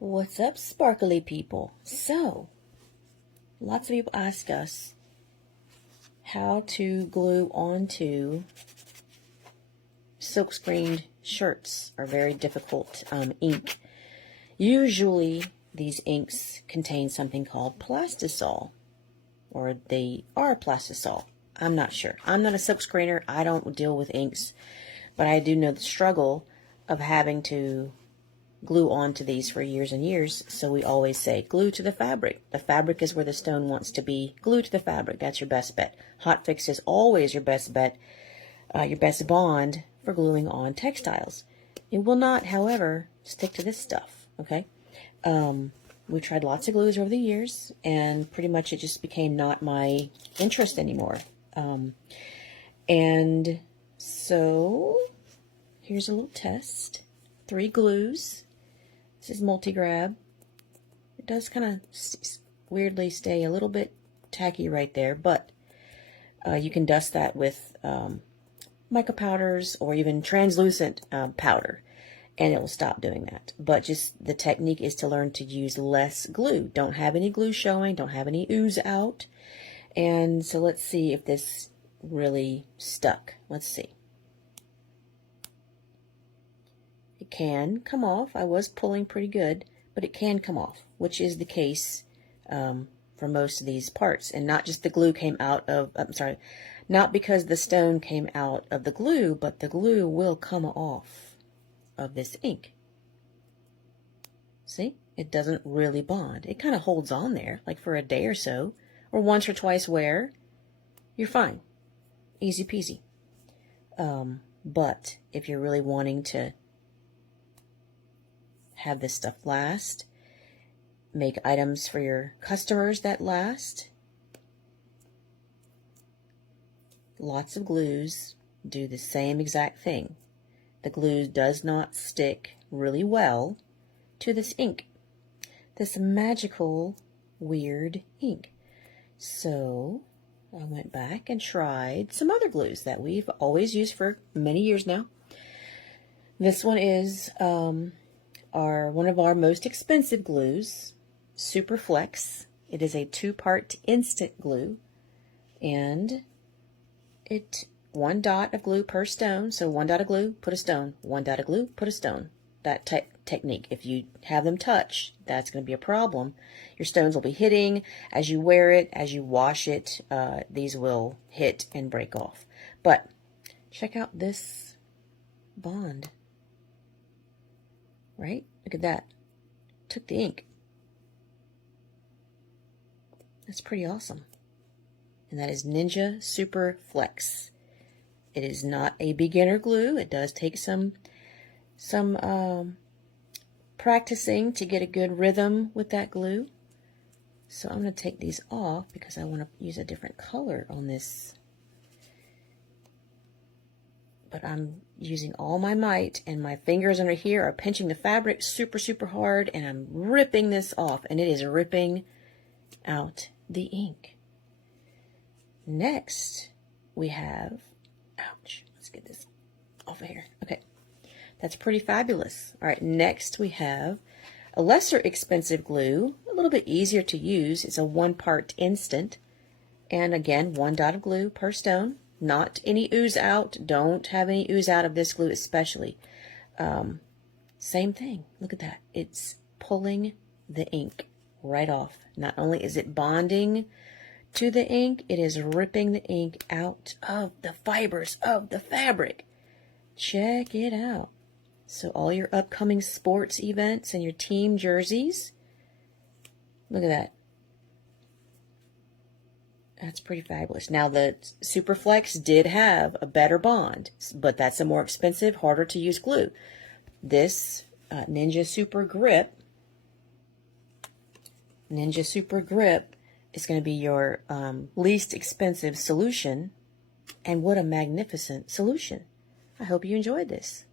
What's up, sparkly people? So, lots of people ask us how to glue onto silk-screened shirts or very difficult ink. Usually, these inks contain something called plastisol, or they are plastisol. I'm not sure. I'm not a silk screener. I don't deal with inks, but I do know the struggle of having to glue onto these for years and years, so we always say glue to the fabric. The fabric is where the stone wants to be. Glue to the fabric. That's your best bet. Hot fix is always your best bet, your best bond for gluing on textiles. It will not, however, stick to this stuff, okay? We tried lots of glues over the years, and pretty much it just became not my interest anymore. And so here's a little test. 3 glues. This is multi-grab. It does kind of weirdly stay a little bit tacky right there, but you can dust that with mica powders or even translucent powder, and it will stop doing that. But just the technique is to learn to use less glue. Don't have any glue showing, don't have any ooze out. And so let's see if this really stuck. Let's see. It can come off. I was pulling pretty good, but it can come off, which is the case for most of these parts. And not just the glue came out of, I'm sorry, not because the stone came out of the glue, but the glue will come off of this ink. See? It doesn't really bond. It kind of holds on there, like for a day or so, or once or twice wear. You're fine. Easy peasy. But if you're really wanting to have this stuff last, make items for your customers that last, lots of glues do the same exact thing. The glue does not stick really well to this ink, this magical weird ink. So I went back and tried some other glues that we've always used for many years now. This one is one of our most expensive glues, Superflex. It is a 2-part instant glue, and it 1 dot of glue per stone. So 1 dot of glue, put a stone. 1 dot of glue, put a stone. That technique. If you have them touch, that's going to be a problem. Your stones will be hitting as you wear it, as you wash it. These will hit and break off. But check out this bond. Right? Look at that. Took the ink. That's pretty awesome. And that is Ninja Super Flex. It is not a beginner glue. It does take some practicing to get a good rhythm with that glue. So I'm going to take these off because I want to use a different color on this. But I'm using all my might, and my fingers under here are pinching the fabric super, super hard, and I'm ripping this off, and it is ripping out the ink. Next, we have, ouch, let's get this off of here. Okay, that's pretty fabulous. All right, next we have a lesser expensive glue, a little bit easier to use. It's a 1-part instant, and again, 1 dot of glue per stone. Not any ooze out. Don't have any ooze out of this glue especially. Same thing. Look at that. It's pulling the ink right off. Not only is it bonding to the ink, it is ripping the ink out of the fibers of the fabric. Check it out. So all your upcoming sports events and your team jerseys, look at that. That's pretty fabulous. Now, the Superflex did have a better bond, but that's a more expensive, harder to use glue. This Ninja Super Grip is going to be your least expensive solution, and what a magnificent solution. I hope you enjoyed this.